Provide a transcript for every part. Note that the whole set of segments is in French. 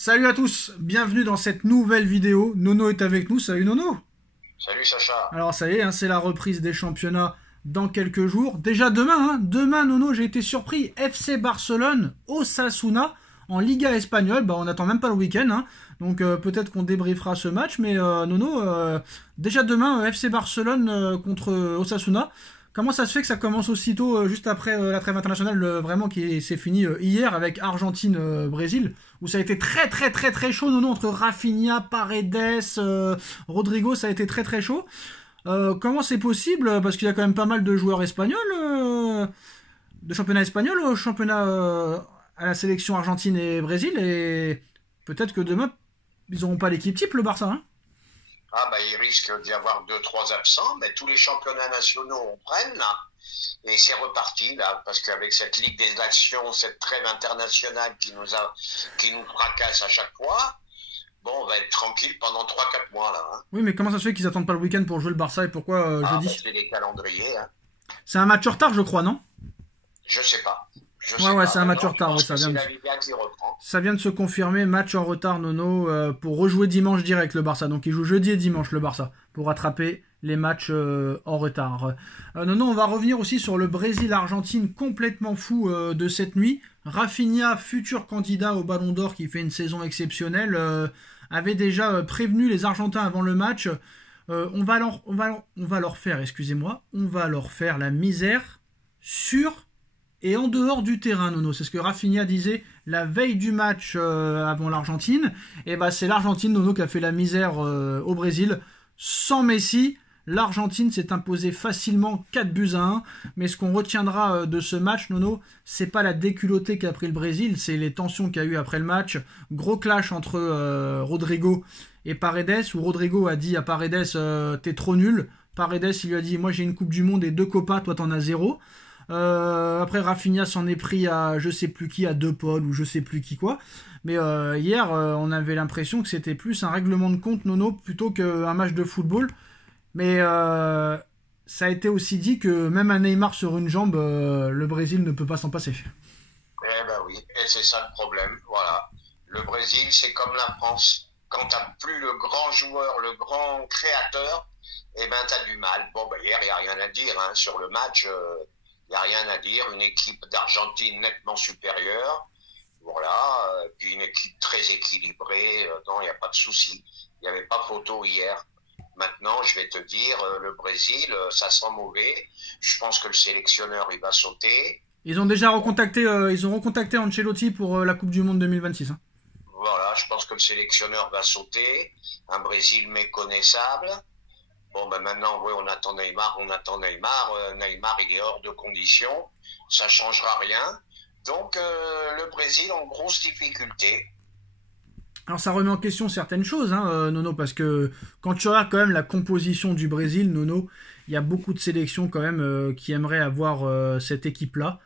Salut à tous, bienvenue dans cette nouvelle vidéo. Nono est avec nous, salut Nono. Salut Sacha. Alors ça y est, hein, c'est la reprise des championnats dans quelques jours. Déjà demain, demain Nono, j'ai été surpris. FC Barcelone, Osasuna en Liga espagnole. Bah, on n'attend même pas le week-end, donc peut-être qu'on débriefera ce match. Mais Nono, déjà demain, FC Barcelone contre Osasuna. Comment ça se fait que ça commence aussitôt, juste après la trêve internationale, vraiment qui s'est fini hier avec Argentine-Brésil, où ça a été très très très très chaud, Nono, entre Rafinha, Paredes, Rodrigo, ça a été très très chaud. Comment c'est possible? Parce qu'il y a quand même pas mal de joueurs espagnols, de championnat espagnol au championnat à la sélection Argentine et Brésil, et peut-être que demain, ils n'auront pas l'équipe type, le Barça, hein. Ah bah il risque d'y avoir deux, trois absents, mais tous les championnats nationaux on prenne là. Et c'est reparti là, parce qu'avec cette Ligue des Nations, cette trêve internationale qui nous fracasse à chaque fois, bon on va être tranquille pendant trois, quatre mois là. Oui, mais comment ça se fait qu'ils attendent pas le week-end pour jouer le Barça et pourquoi Ah bah jeudi? c'est les calendriers, C'est un match en retard, je crois, non? Je sais pas. Je Ouais, sais ouais, pas. c'est un match en Maintenant, je retard, ouais, pense que c'est la Liga qui reprend. ça vient de se confirmer, match en retard, Nono, pour rejouer dimanche direct le Barça. Donc il joue jeudi et dimanche le Barça, pour rattraper les matchs en retard. Nono, on va revenir aussi sur le Brésil-Argentine complètement fou de cette nuit. Rafinha, futur candidat au Ballon d'Or qui fait une saison exceptionnelle, avait déjà prévenu les Argentins avant le match. On va leur faire, excusez-moi, on va leur faire la misère sur et en dehors du terrain, Nono. C'est ce que Rafinha disait la veille du match avant l'Argentine. Et bah c'est l'Argentine, Nono, qui a fait la misère au Brésil. Sans Messi, l'Argentine s'est imposée facilement 4-1. Mais ce qu'on retiendra de ce match, Nono, c'est pas la déculottée qu'a pris le Brésil, c'est les tensions qu'il y a eu après le match. Gros clash entre Rodrigo et Paredes, où Rodrigo a dit à Paredes t'es trop nul. Paredes, il lui a dit moi j'ai une Coupe du Monde et 2 Copas, toi t'en as 0. Après Rafinha s'en est pris à je sais plus qui, à De Paul ou je sais plus qui quoi. Mais hier, on avait l'impression que c'était plus un règlement de compte, Nono, plutôt qu'un match de football. Mais ça a été aussi dit que même un Neymar sur une jambe, le Brésil ne peut pas s'en passer. Eh ben oui, et c'est ça le problème, voilà. Le Brésil, c'est comme la France. Quand t'as plus le grand joueur, le grand créateur, eh ben t'as du mal. Bon, ben hier, il n'y a rien à dire, sur le match. Il n'y a rien à dire, une équipe d'Argentine nettement supérieure, voilà, puis une équipe très équilibrée, non, il n'y a pas de souci. Il n'y avait pas photo hier. Maintenant, je vais te dire, le Brésil, ça sent mauvais. Je pense que le sélectionneur, il va sauter. Ils ont déjà recontacté, ils ont recontacté Ancelotti pour la Coupe du Monde 2026. Voilà, je pense que le sélectionneur va sauter. Un Brésil méconnaissable. Bon, ben maintenant, oui, on attend Neymar, Neymar, il est hors de condition. Ça changera rien. Donc, le Brésil en grosse difficulté. Alors ça remet en question certaines choses, Nono, parce que quand tu regardes quand même la composition du Brésil, Nono, il y a beaucoup de sélections quand même qui aimeraient avoir cette équipe-là.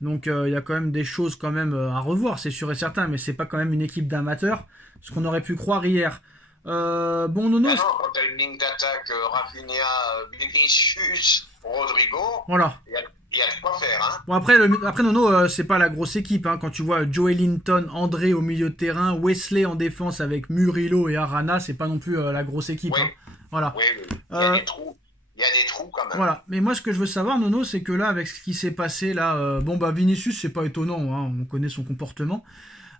Donc il y a quand même des choses quand même à revoir, c'est sûr et certain, mais c'est pas quand même une équipe d'amateurs, ce qu'on aurait pu croire hier. Bon, Nono, Ben non, quand tu as une ligne d'attaque Rafinha, Vinicius, Rodrigo, voilà. il y a de quoi faire. Bon après Nono, c'est pas la grosse équipe, quand tu vois Joe Linton, André au milieu de terrain, Wesley en défense avec Murillo et Arana, c'est pas non plus la grosse équipe. Oui, Voilà. oui, oui. Il y a des trous. Il y a des trous quand même. Voilà, mais moi ce que je veux savoir, Nono, c'est que là, avec ce qui s'est passé, là, bon bah Vinicius, c'est pas étonnant, on connaît son comportement.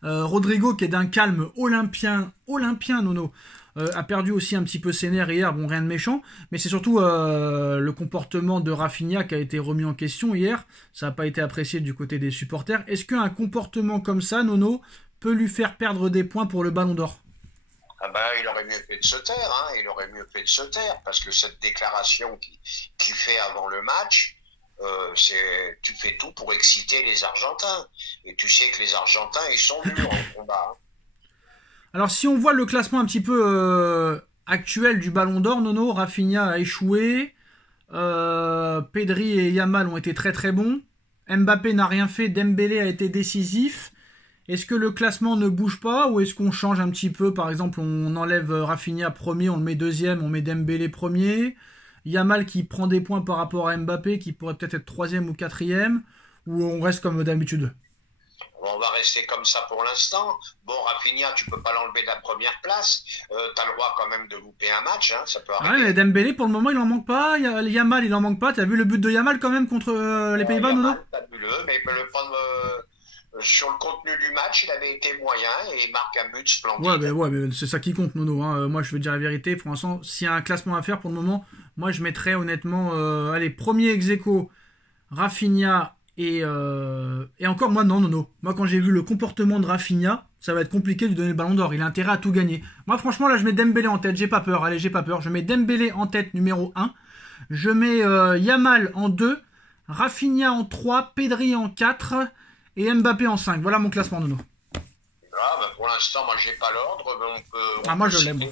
Rodrigo, qui est d'un calme olympien, Nono, a perdu aussi un petit peu ses nerfs hier, bon rien de méchant, mais c'est surtout le comportement de Rafinha qui a été remis en question hier, ça n'a pas été apprécié du côté des supporters. Est-ce qu'un comportement comme ça, Nono, peut lui faire perdre des points pour le Ballon d'Or? Ah ben, il aurait mieux fait de se taire, il aurait mieux fait de se taire, parce que cette déclaration qu'il fait avant le match, tu fais tout pour exciter les Argentins. Et tu sais que les Argentins, ils sont durs en combat. Alors si on voit le classement un petit peu actuel du Ballon d'Or, Nono, Rafinha a échoué, Pedri et Yamal ont été très très bons, Mbappé n'a rien fait, Dembélé a été décisif. Est-ce que le classement ne bouge pas ou est-ce qu'on change un petit peu? Par exemple, on enlève Rafinha premier, on le met deuxième, on met Dembélé premier. Yamal qui prend des points par rapport à Mbappé, qui pourrait peut-être être troisième ou quatrième, ou on reste comme d'habitude? On va rester comme ça pour l'instant. Bon, Rafinha, tu peux pas l'enlever de la première place. T'as le droit quand même de louper un match, hein, ça peut arriver. Ouais, mais Dembélé, pour le moment, il en manque pas. Yamal, il en manque pas. T'as vu le but de Yamal quand même contre les Pays-Bas, Nono? Fabuleux, mais le prendre sur le contenu du match, il avait été moyen et il marque un but splendide. Ouais, mais c'est ça qui compte, Nono. Hein. Moi, je veux dire la vérité. Pour l'instant, s'il y a un classement à faire pour le moment, moi, je mettrais honnêtement, allez, premier ex-aequo, Rafinha et encore moi, non, Nono. Moi, quand j'ai vu le comportement de Rafinha, ça va être compliqué de lui donner le ballon d'or. Il a intérêt à tout gagner. Moi, franchement, là, je mets Dembélé en tête. J'ai pas peur. Allez, j'ai pas peur. Je mets Dembélé en tête numéro 1. Je mets Yamal en 2. Rafinha en 3. Pedri en 4. Et Mbappé en 5. Voilà mon classement, Nono. Ah, bah pour l'instant, moi, j'ai pas l'ordre, mais moi, je l'aime.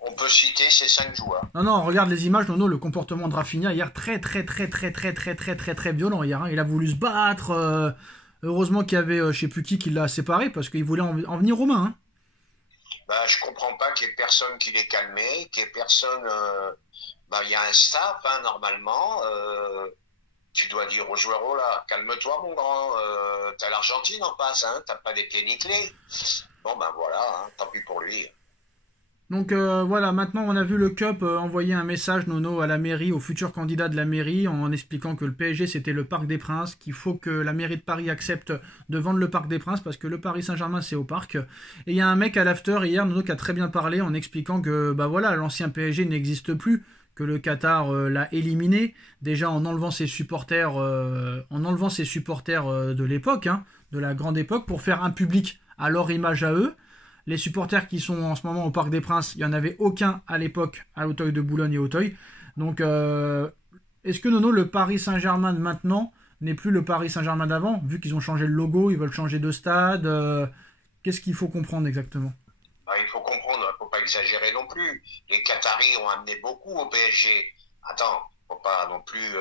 On peut citer ces 5 joueurs. Non, regarde les images, Nono, le comportement de Rafinha hier, très violent hier. Hein. Il a voulu se battre. Heureusement qu'il y avait, je sais plus qui l'a séparé, parce qu'il voulait en venir aux mains. Hein. Bah, je comprends pas qu'il y ait personne qui l'ait calmé, qu'il y ait personne... bah, il y a un staff, hein, normalement. Tu dois dire aux joueurs, oh là, calme-toi, mon grand. T'as l'Argentine en face, hein, t'as pas des pieds nickelés. Bon, ben voilà, hein, tant pis pour lui. Donc voilà, maintenant on a vu le CUP envoyer un message, Nono, à la mairie, aux futurs candidats de la mairie, en expliquant que le PSG c'était le Parc des Princes, qu'il faut que la mairie de Paris accepte de vendre le Parc des Princes, parce que le Paris Saint-Germain c'est au parc. Et il y a un mec à l'after hier, Nono, qui a très bien parlé, en expliquant que bah voilà, l'ancien PSG n'existe plus, que le Qatar l'a éliminé, déjà en enlevant ses supporters, de l'époque, hein, de la grande époque, pour faire un public à leur image à eux. Les supporters qui sont en ce moment au Parc des Princes, il n'y en avait aucun à l'époque à l'Auteuil de Boulogne et Auteuil. Donc, est-ce que, Nono, le Paris Saint-Germain de maintenant n'est plus le Paris Saint-Germain d'avant, vu qu'ils ont changé le logo, ils veulent changer de stade qu'est-ce qu'il faut comprendre exactement? Bah, il faut comprendre, il ne faut pas exagérer non plus. Les Qataris ont amené beaucoup au PSG. Attends, il ne faut pas non plus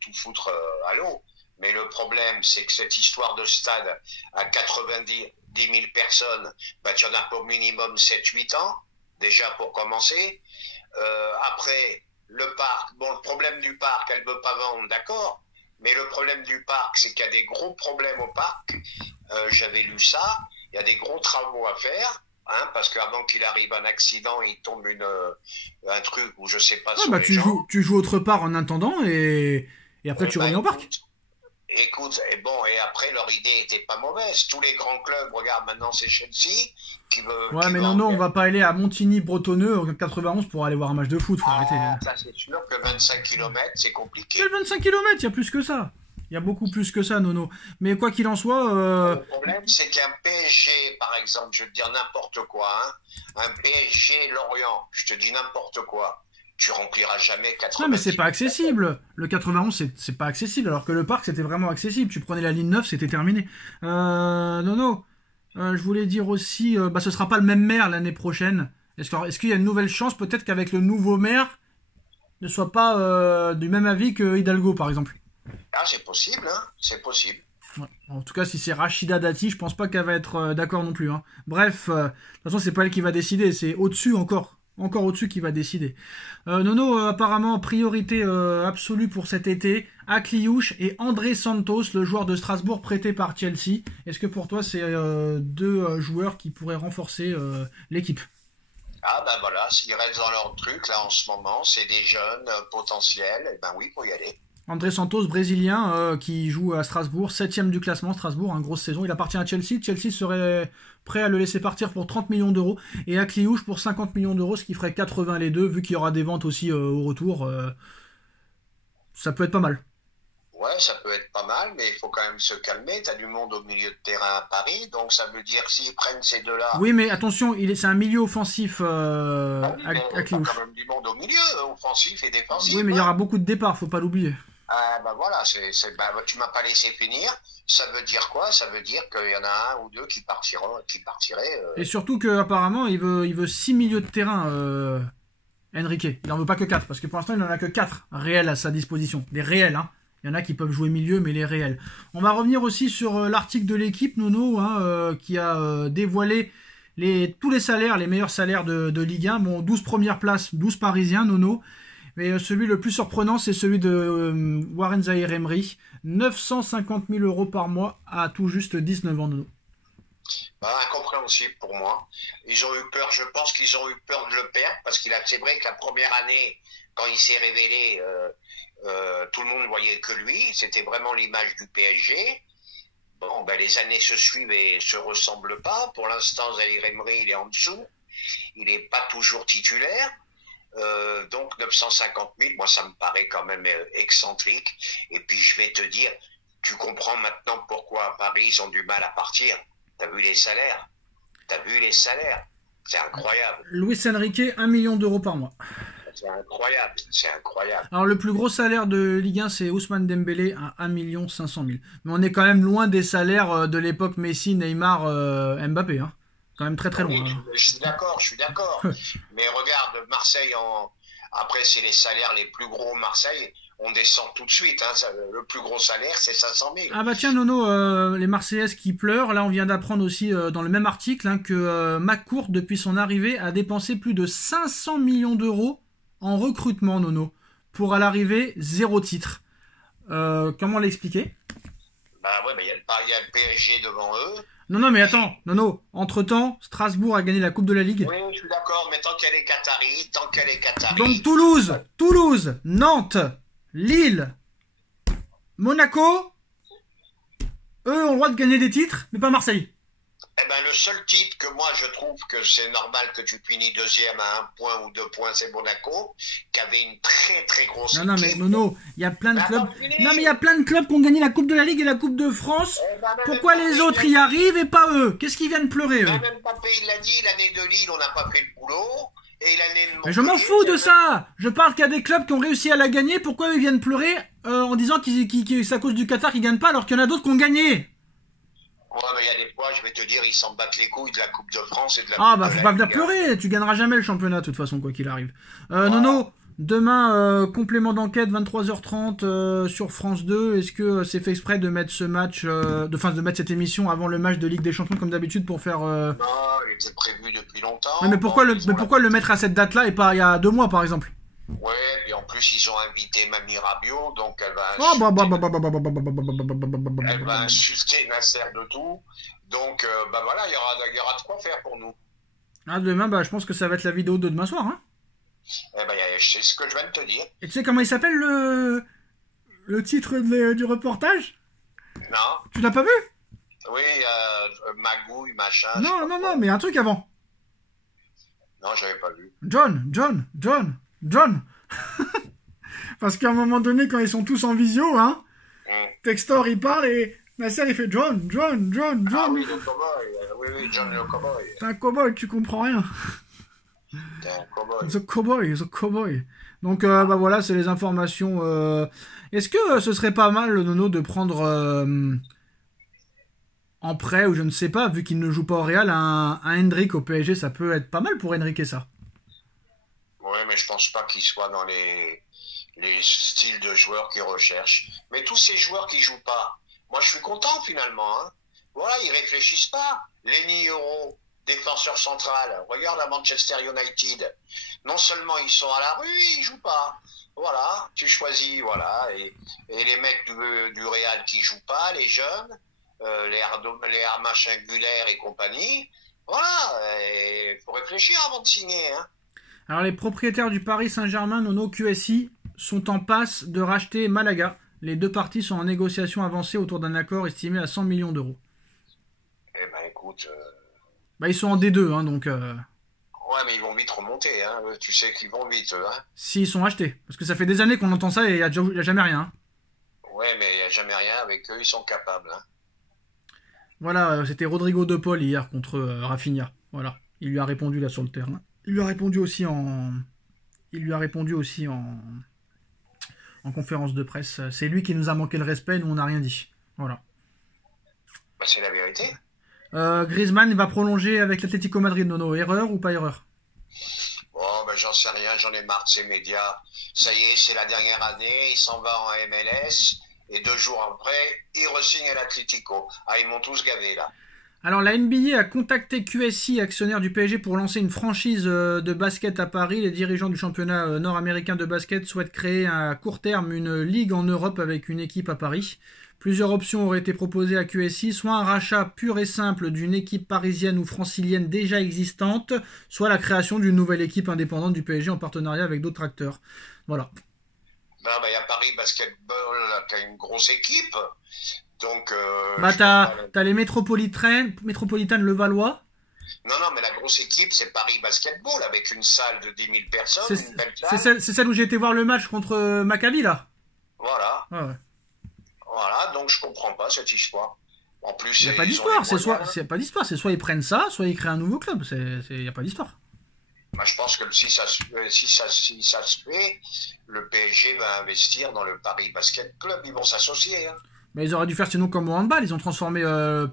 tout foutre à l'eau. Mais le problème, c'est que cette histoire de stade à 90 000 personnes, bah, tu en as pour minimum 7-8 ans, déjà pour commencer. Après, le parc, bon, le problème du parc, elle ne veut pas vendre, d'accord, mais le problème du parc, c'est qu'il y a des gros problèmes au parc. J'avais lu ça, il y a des gros travaux à faire. Hein, parce qu'avant qu'il arrive un accident, il tombe un truc où je sais pas sur bah, les gens. Tu joues autre part en attendant et après tu reviens au parc. Écoute, et après leur idée était pas mauvaise. Tous les grands clubs, regarde maintenant c'est Chelsea qui veut. Ouais, mais non, on va pas aller à Montigny-Bretonneux en 91 pour aller voir un match de foot. Faut arrêter. Ça c'est sûr que 25 km c'est compliqué. Quel 25 km? Il y a plus que ça. Il y a beaucoup plus que ça, Nono. Mais quoi qu'il en soit... Le problème, c'est qu'un PSG, par exemple, je veux te dire n'importe quoi, hein, un PSG Lorient, je te dis n'importe quoi, tu rempliras jamais 80. Non, mais c'est pas accessible. Le 91, c'est pas accessible, alors que le parc, c'était vraiment accessible. Tu prenais la ligne 9, c'était terminé. Nono, je voulais dire aussi, ce sera pas le même maire l'année prochaine. Est-ce qu'il y a une nouvelle chance, peut-être qu'avec le nouveau maire, ne soit pas du même avis que Hidalgo, par exemple? Ah, c'est possible, hein, c'est possible. Ouais. En tout cas, si c'est Rachida Dati, je pense pas qu'elle va être d'accord non plus. Hein. Bref, de toute façon, c'est pas elle qui va décider, c'est au-dessus encore au-dessus qui va décider. Nono, apparemment, priorité absolue pour cet été, Akliouche et André Santos, le joueur de Strasbourg prêté par Chelsea. Est-ce que pour toi, c'est deux joueurs qui pourraient renforcer l'équipe? Ah ben voilà, s'ils restent dans leur truc, là, en ce moment, c'est des jeunes potentiels, et ben oui, faut y aller. André Santos, brésilien, qui joue à Strasbourg, 7ème du classement, Strasbourg, une grosse saison. Il appartient à Chelsea. Chelsea serait prêt à le laisser partir pour 30 millions d'euros. Et Akliouche pour 50 millions d'euros, ce qui ferait 80 les deux, vu qu'il y aura des ventes aussi au retour. Ça peut être pas mal. Ouais, ça peut être pas mal, mais il faut quand même se calmer. T'as du monde au milieu de terrain à Paris, donc ça veut dire s'ils prennent ces deux-là... Oui, mais attention, c'est un milieu offensif, Akliouche. Il y a quand même du monde au milieu, offensif et défensif. Oui, mais il y aura beaucoup de départs, faut pas l'oublier. Ah ben voilà, tu m'as pas laissé finir. Ça veut dire quoi? Ça veut dire qu'il y en a un ou deux qui partiraient. Et surtout qu'apparemment, il veut 6 milieux de terrain, Enrique. Il en veut pas que 4, parce que pour l'instant, il n'en a que 4 réels à sa disposition. Des réels, hein. Il y en a qui peuvent jouer milieu, mais les réels. On va revenir aussi sur l'article de l'équipe, Nono, hein, qui a dévoilé tous les salaires, les meilleurs salaires de Ligue 1. Bon, 12 premières places, 12 Parisiens, Nono. Mais celui le plus surprenant, c'est celui de Warren Zaïre-Emery. 950 000 euros par mois à tout juste 19 ans, Nono. Incompréhensible pour moi. Ils ont eu peur, je pense qu'ils ont eu peur de le perdre, parce c'est vrai que la première année, quand il s'est révélé, tout le monde ne voyait que lui. C'était vraiment l'image du PSG. Bon, les années se suivent et se ressemblent pas. Pour l'instant, Zaïre-Emery, il est en dessous. Il n'est pas toujours titulaire. Donc 950 000, moi ça me paraît quand même excentrique. Et puis je vais te dire, tu comprends maintenant pourquoi à Paris ils ont du mal à partir. T'as vu les salaires? C'est incroyable. Luis Enrique, 1 million d'euros par mois. C'est incroyable. Alors le plus gros salaire de Ligue 1, c'est Ousmane Dembélé à 1 500 000. Mais on est quand même loin des salaires de l'époque Messi, Neymar, Mbappé. Hein. Quand même très loin. Oui, je suis d'accord. Mais regarde, Marseille, après c'est les salaires les plus gros. Marseille, on descend tout de suite. Hein. Le plus gros salaire, c'est 500 000. Ah bah tiens, Nono, les Marseillaises qui pleurent. Là, on vient d'apprendre aussi dans le même article que McCourt, depuis son arrivée, a dépensé plus de 500 millions d'euros en recrutement, Nono. Pour à l'arrivée, 0 titre. Comment l'expliquer? Il y a le PSG devant eux. Non, mais attends, entre-temps, Strasbourg a gagné la Coupe de la Ligue. Oui, je suis d'accord, mais tant qu'elle est Qatari. Donc Toulouse, Nantes, Lille, Monaco, eux ont le droit de gagner des titres, mais pas Marseille. Le seul titre que moi je trouve que c'est normal que tu finis deuxième à 1 point ou 2 points, c'est Monaco, qui avait une très grosse équipe. Non, mais Nono, il y a plein de clubs. Non, mais il y a plein de clubs qui ont gagné la Coupe de la Ligue et la Coupe de France. Pourquoi les autres y arrivent et pas eux? Qu'est-ce qu'ils viennent pleurer, eux? Même Mbappé, il l'a dit, l'année de Lille, on n'a pas fait le boulot. Et l'année de Montpellier, mais je m'en fous de ça. Je parle qu'il y a des clubs qui ont réussi à la gagner. Pourquoi ils viennent pleurer en disant que c'est à cause du Qatar qu'ils gagnent pas, alors qu'il y en a d'autres qui ont gagné? Ouais, mais il y a des fois, je vais te dire, ils s'en battent les couilles de la Coupe de France et de la Ah, Coupe bah, de faut la pas Ligue. venir pleurer. Tu gagneras jamais le championnat, de toute façon, quoi qu'il arrive. Nono, demain, complément d'enquête, 23h30 sur France 2. Est-ce que c'est fait exprès de mettre ce match, de mettre cette émission avant le match de Ligue des Champions, comme d'habitude, pour faire. Non, il était prévu depuis longtemps. Ouais, mais pourquoi le mettre à cette date-là et pas il y a 2 mois, par exemple? Ouais, et en plus, ils ont invité Mamie Rabiot, donc elle va insulter Nasser de tout. Donc, voilà, il y aura de quoi faire pour nous. Ah, demain, je pense que ça va être la vidéo de demain soir, hein. C'est ce que je viens de te dire. Et tu sais comment il s'appelle le titre du reportage? Non. Tu l'as pas vu? Oui, magouille, machin. Non, mais un truc avant. Non, j'avais pas vu. John. Parce qu'à un moment donné, quand ils sont tous en visio, hein, Textor il parle et Nasser il fait John. Ah oui, le cowboy. Oui, John le cowboy. T'es un cowboy, tu comprends rien. T'es un cowboy. The cowboy. Donc voilà, c'est les informations. Est-ce que ce serait pas mal, Nono, de prendre en prêt, ou je ne sais pas, vu qu'il ne joue pas au Real, un Hendrick au PSG? Ça peut être pas mal pour Hendrick, ça. Oui, mais je pense pas qu'il soit dans les styles de joueurs qu'ils recherchent. Mais tous ces joueurs qui jouent pas, moi je suis content finalement. Hein. Voilà, ils réfléchissent pas. Lenny Euro, défenseur central, regarde à Manchester United. Non seulement ils sont à la rue, ils jouent pas. Voilà, tu choisis, voilà. Et les mecs du Real qui jouent pas, les jeunes, les Armach Ingulaire et compagnie, voilà, il faut réfléchir avant de signer. Hein. Alors les propriétaires du Paris Saint-Germain, Nono, QSI, sont en passe de racheter Malaga. Les deux parties sont en négociation avancée autour d'un accord estimé à 100 millions d'euros. Eh ben écoute... ils sont en D2, hein, donc... Ouais, mais ils vont vite remonter, hein. Tu sais qu'ils vont vite, hein. S'ils sont achetés. Parce que ça fait des années qu'on entend ça et il n'y a jamais rien. Hein. Ouais, mais il n'y a jamais rien avec eux, ils sont capables. Hein. Voilà, c'était Rodrigo De Paul hier contre Rafinha. Voilà, il lui a répondu là sur le terrain. Il lui a répondu aussi en conférence de presse. C'est lui qui nous a manqué le respect, nous on n'a rien dit. Voilà. C'est la vérité. Griezmann va prolonger avec l'Atlético Madrid, Nono. Erreur ou pas erreur? J'en sais rien, j'en ai marre de ces médias. Ça y est, c'est la dernière année, il s'en va en MLS, et 2 jours après, il re-signe à l'Atlético. Ah, ils m'ont tous gavé, là. Alors la NBA a contacté QSI, actionnaire du PSG, pour lancer une franchise de basket à Paris. Les dirigeants du championnat nord-américain de basket souhaitent créer à court terme une ligue en Europe avec une équipe à Paris. Plusieurs options auraient été proposées à QSI, soit un rachat pur et simple d'une équipe parisienne ou francilienne déjà existante, soit la création d'une nouvelle équipe indépendante du PSG en partenariat avec d'autres acteurs. Voilà. Il y a Paris Basketball qui a une grosse équipe. Donc, T'as les métropolitaines, Levallois. Non, mais la grosse équipe, c'est Paris Basketball, avec une salle de 10 000 personnes, une belle salle. C'est celle où j'ai été voir le match contre Maccabi, là. Voilà. Ah ouais. Voilà, donc je comprends pas cette histoire. En plus, il n'y a pas d'histoire, c'est soit ils prennent ça, soit ils créent un nouveau club. Il n'y a pas d'histoire. Je pense que si ça se fait, le PSG va investir dans le Paris Basket Club, ils vont s'associer. Hein. Mais ils auraient dû faire sinon comme au handball, ils ont transformé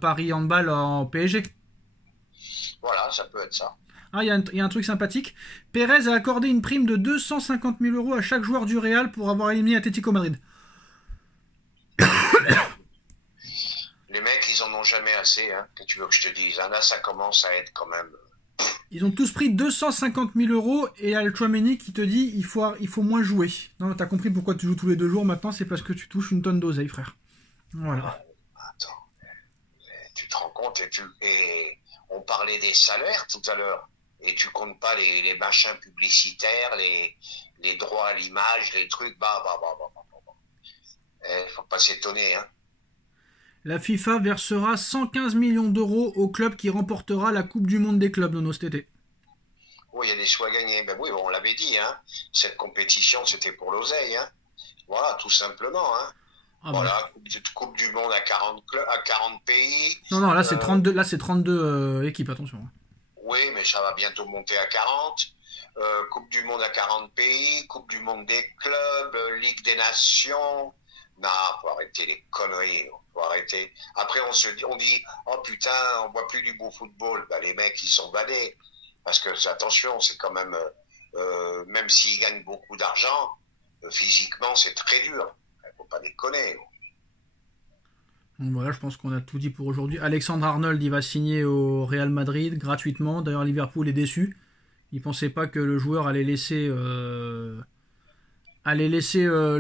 Paris Handball en PSG. Voilà, ça peut être ça. Ah, il y a un truc sympathique. Pérez a accordé une prime de 250 000 € à chaque joueur du Real pour avoir éliminé Atlético Madrid. Les mecs, ils en ont jamais assez, hein, que tu veux que je te dise. Là, ça commence à être quand même... Ils ont tous pris 250 000 € et il y a le Chouameni qui te dit il faut moins jouer. Non, t'as compris pourquoi tu joues tous les 2 jours maintenant, c'est parce que tu touches une tonne d'oseille, frère. Voilà. Attends, tu te rends compte et on parlait des salaires tout à l'heure et tu comptes pas les machins publicitaires, les droits à l'image, les trucs, faut pas s'étonner, hein. La FIFA versera 115 millions d'euros au club qui remportera la Coupe du Monde des clubs de cet été. Oui, il y a des sous à gagner. Ben oui, on l'avait dit, hein. Cette compétition, c'était pour l'oseille, hein. Voilà, tout simplement, hein. Ah voilà, coupe du Monde à 40 pays. Non, là c'est 32 équipes, attention. Oui, mais ça va bientôt monter à 40. Coupe du Monde à 40 pays, Coupe du Monde des clubs, Ligue des Nations. Non, faut arrêter les conneries. Faut arrêter. Après, on dit, oh putain, on voit plus du beau football. Les mecs, ils sont badés. Parce que, attention, c'est quand même, même s'ils gagnent beaucoup d'argent, physiquement, c'est très dur. Faut pas déconner. Donc voilà, je pense qu'on a tout dit pour aujourd'hui. Alexandre Arnold, il va signer au Real Madrid gratuitement. D'ailleurs, Liverpool est déçu. Il pensait pas que le joueur allait laisser le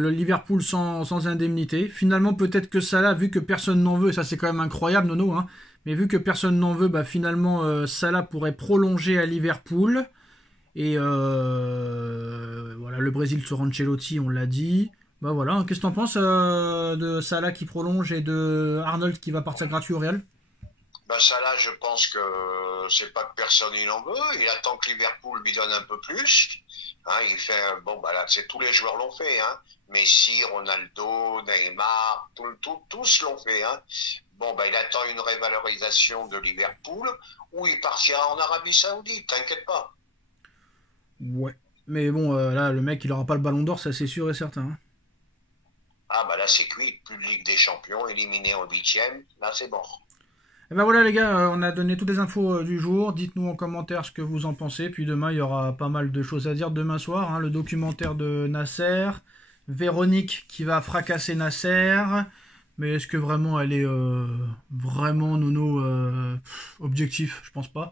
Liverpool sans indemnité. Finalement, peut-être que Salah, vu que personne n'en veut, et ça c'est quand même incroyable, Nono, hein, mais vu que personne n'en veut, finalement, Salah pourrait prolonger à Liverpool. Et voilà, le Brésil sur Ancelotti, on l'a dit. Voilà, qu'est-ce que t'en penses de Salah qui prolonge et de Arnold qui va partir gratuit au Real? Salah, je pense que c'est pas que personne il en veut. Il attend que Liverpool lui donne un peu plus. Hein, il fait là, tous les joueurs l'ont fait. Hein. Messi, Ronaldo, Neymar, tous l'ont fait. Hein. Il attend une révalorisation de Liverpool ou il partira en Arabie Saoudite. T'inquiète pas. Ouais, mais là, le mec, il aura pas le Ballon d'Or, ça c'est sûr et certain. Hein. Là c'est cuit. Plus de Ligue des Champions, éliminé en 8e. Là c'est bon. Et voilà les gars, on a donné toutes les infos du jour. Dites-nous en commentaire ce que vous en pensez. Puis demain, il y aura pas mal de choses à dire. Demain soir, hein, le documentaire de Nasser. Véronique qui va fracasser Nasser. Mais est-ce que vraiment elle est vraiment Nono objectif? Je pense pas.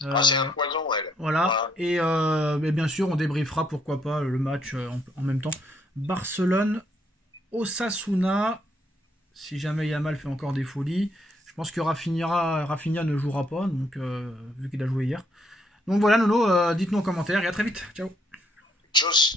C'est un poison, elle. Voilà. Et bien sûr, on débriefera, pourquoi pas, le match en même temps. Barcelone-Osasuna. Si jamais Yamal fait encore des folies. Je pense que Rafinha ne jouera pas, donc vu qu'il a joué hier. Donc voilà, Nono, dites-nous en commentaire et à très vite. Ciao. Tchuss.